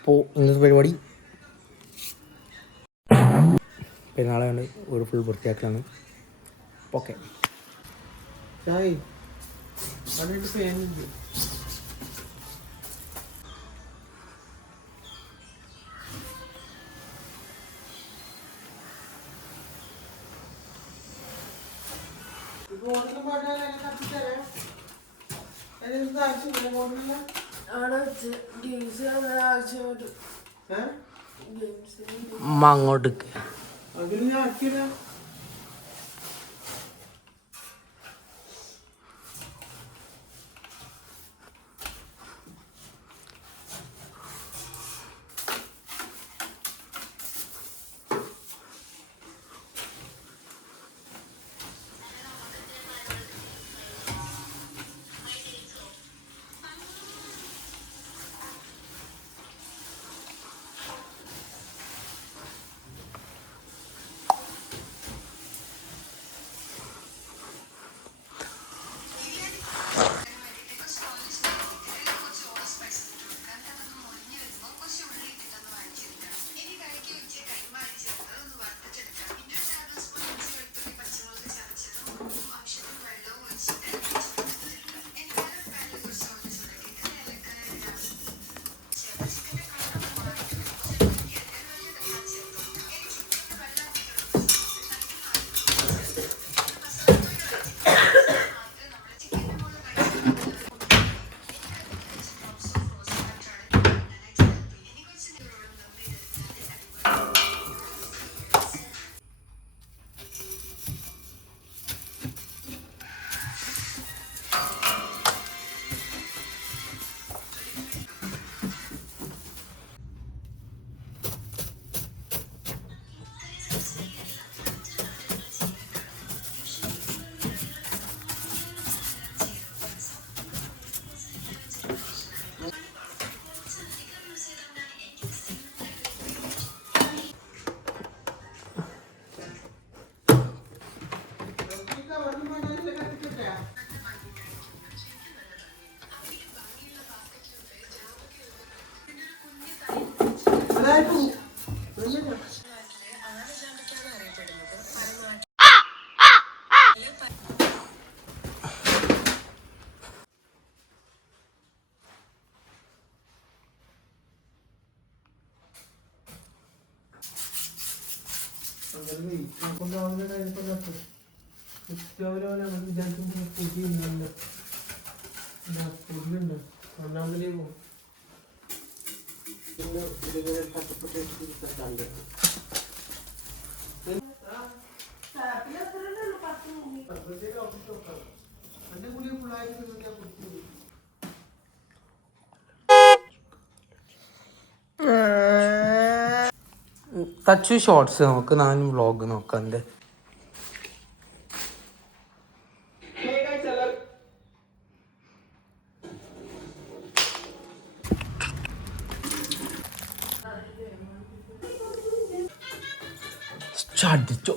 അപ്പോൾ ഇന്നത്തെ പരിപാടി പെരുന്നാളാണ്, ഒരു ഫുൾ വൃത്തിയാക്കലാണ്. ഓക്കെ ചായ് അങ്ങോട്ട് തച്ചു ഷോർട്സ് നോക്ക്, നാനും വ്ളോഗ് നോക്കാം. എൻ്റെ ചടിച്ചോ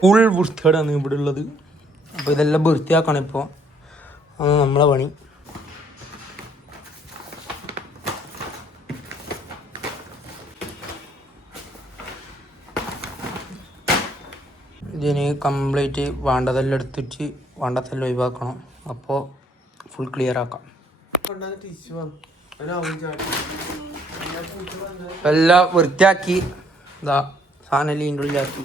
ഫുൾ വൃത്തികേടാണ് ഇവിടെ ഉള്ളത്. അപ്പോൾ ഇതെല്ലാം വൃത്തിയാക്കണം ഇപ്പോൾ. അത് നമ്മളെ പണി. ഇതിന് കംപ്ലീറ്റ് വേണ്ടതെല്ലാം എടുത്തിട്ട് വേണ്ടതെല്ലാം ഒഴിവാക്കണം. അപ്പോൾ ഫുൾ ക്ലിയർ ആക്കാം. എല്ലാം വൃത്തിയാക്കി ഇതാ സാധനം ഇതിൻ്റെ ഉള്ളിലാക്കി.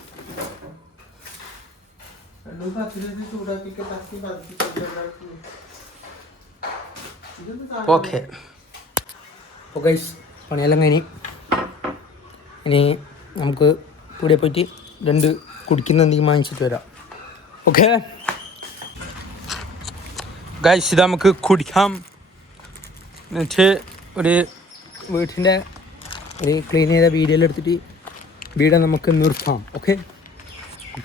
ഓക്കെ അപ്പോൾ ഗൈസ് പണിയെല്ലാം കഴിഞ്ഞ് ഇനി നമുക്ക് ഇവിടെ പോയിട്ട് 2 കുടിക്കുന്ന എന്തെങ്കിലും വാങ്ങിച്ചിട്ട് വരാം. ഓക്കെ ഗൈസ് ഇത് നമുക്ക് കുടിക്കാം. എന്നിട്ട് ഒരു വീട്ടിൻ്റെ ഒരു ക്ലീൻ ചെയ്ത വീഡിയോയിൽ എടുത്തിട്ട് വീഡിയോ നമുക്ക് നിർത്താം. ഓക്കെ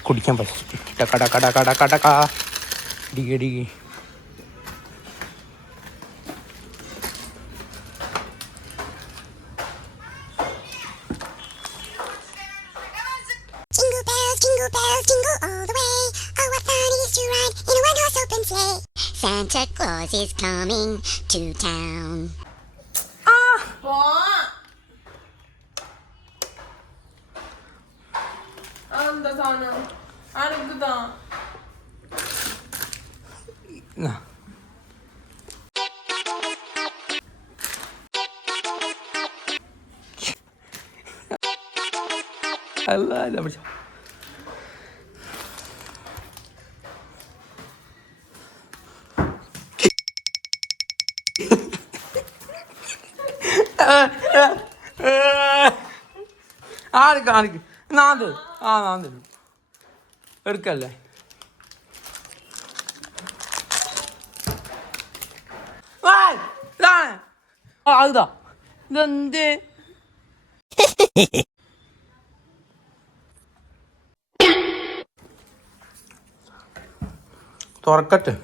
കുടിക്കാൻ പറ്റും. ടക്കട കട കട കട ഡിഗി ഡിഗി. Jingle bells, jingle all the way. Oh, what fun it is to ride in a one-horse open sleigh. Santa Claus is coming to town. എന്താ സാധനം ആണെന്താ അല്ല പഠിച്ചോ. ആർക്ക് നാന്ത് നാന്ത് എടുക്കല്ലേ. അതുതാ ഇതെന്ത് തുറക്കട്ടെ.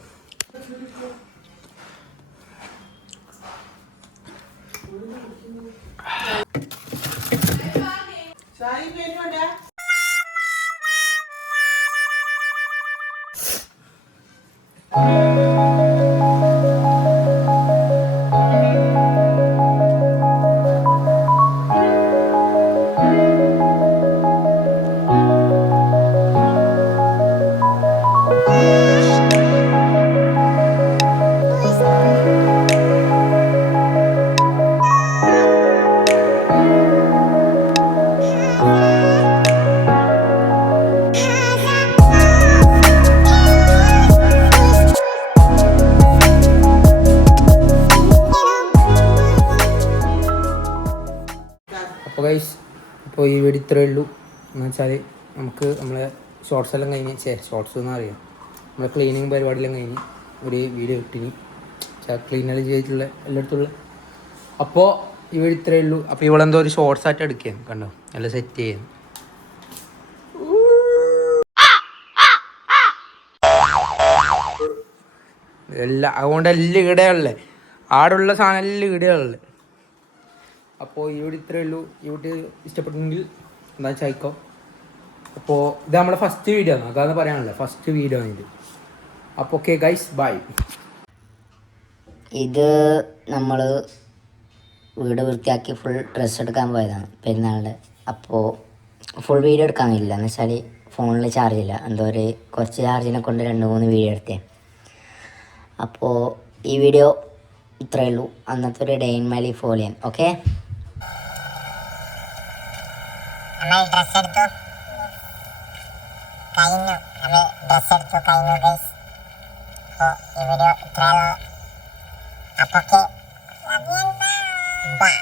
അപ്പോൾ ഗൈസ് ഇപ്പോൾ ഈ വീഡിയോ ഇത്രയേ ഉള്ളൂ. എന്ന് വെച്ചാൽ നമുക്ക് നമ്മളെ ഷോർട്സ് എല്ലാം കഴിഞ്ഞ് ഷോർട്സ് എന്ന് അറിയാം നമ്മളെ ക്ലീനിങ് പരിപാടിയെല്ലാം കഴിഞ്ഞ് ഒരു വീഡിയോ ഇട്ടിനി ക്ലീനെല്ലാം ചെയ്തിട്ടുള്ള എല്ലായിടത്തുള്ള. അപ്പോൾ ഈ വീഡിയോ ഇത്രയേ ഉള്ളൂ. അപ്പോൾ ഇവളെന്തോ ഒരു ഷോർട്സ് ആയിട്ട് എടുക്കുകയാണ് കണ്ടോ, എല്ലാം സെറ്റ് ചെയ്യാൻ. എല്ലാം അതുകൊണ്ട് എല്ലാം ഇവിടെയുള്ളേ, ആടുള്ള സാധനം എല്ലാം ഇവിടെയുള്ളത്. അപ്പോൾ ഈ വീഡിയോ ഇത്രയേ ഉള്ളൂ. ഈ വീഡിയോ ഇഷ്ടപ്പെട്ടെങ്കിൽ എന്താ ചായ്ക്കോ. അപ്പോൾ ഇത് നമ്മുടെ ഫസ്റ്റ് വീഡിയോ ആണ്, അതാണ് പറയാനുള്ളത്, ഫസ്റ്റ് വീഡിയോ ആണ് ഇത്. അപ്പോൾ ഓക്കെ ഗൈസ് ബൈ. ഇത് നമ്മൾ വീട് വൃത്തിയാക്കി ഫുൾ ഡ്രസ്സ് എടുക്കാൻ പോയതാണ് പെരുന്നാളിൻ്റെ. അപ്പോൾ ഫുൾ വീഡിയോ എടുക്കാൻ കഴിയില്ല, എന്ന് വെച്ചാൽ ഫോണിൽ ചാർജ് ഇല്ല. എന്തോ ഒരു കുറച്ച് ചാർജിനെ കൊണ്ട് 2-3 വീഡിയോ എടുത്തേ. അപ്പോൾ ഈ വീഡിയോ ഇത്രയേ ഉള്ളൂ. അന്നത്തെ ഒരു ഡേ ഇൻ മൈ ലൈഫ് പോലെയാണ്. ഓക്കെ ഡ്രസ് എടുത്തു കഴിഞ്ഞു, ഡ്രസ് എടുത്തു കഴിഞ്ഞു ഗൈസ്. അപ്പോൾ ഈ വീഡിയോ ഇത്രയുള്ളൂ. അപ്പോൾ ബൈ.